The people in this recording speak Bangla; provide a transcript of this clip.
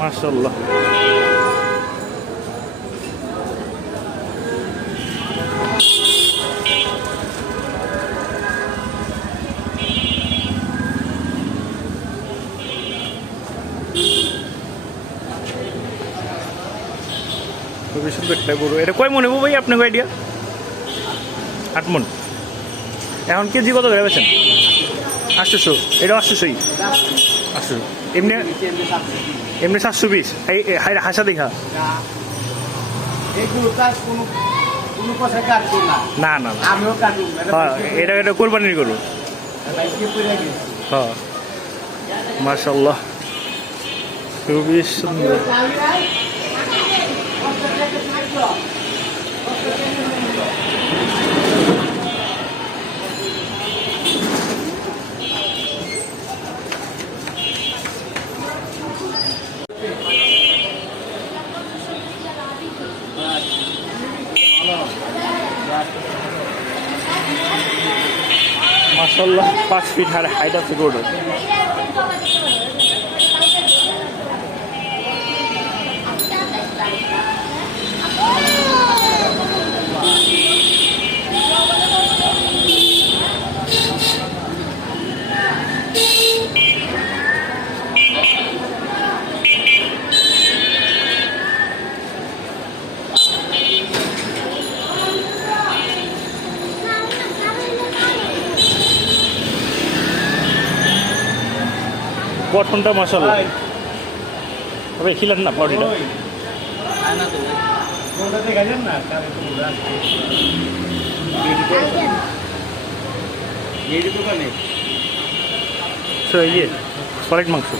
মাশাআল্লাহ। খুবই সুন্দর একটা গরু। এটা কয় মন হবো ভাই আপনার আইডিয়া? 8 মন। এখন কেজি কত করে বেছেন? 800। এটা 800ই। 800 এমনি এমনি 720। এই হাসা দেখা না না হ্যাঁ, এটা এটা কোরবানির গরু। হ্যাঁ মাশাআল্লাহ খুবই সুন্দর। মাশাআল্লাহ 5 ফিট হাইট আছে গরুর। গঠনটা মাশাআল্লাহ। তবে খিলান না বডিটা। সলিড মাংস।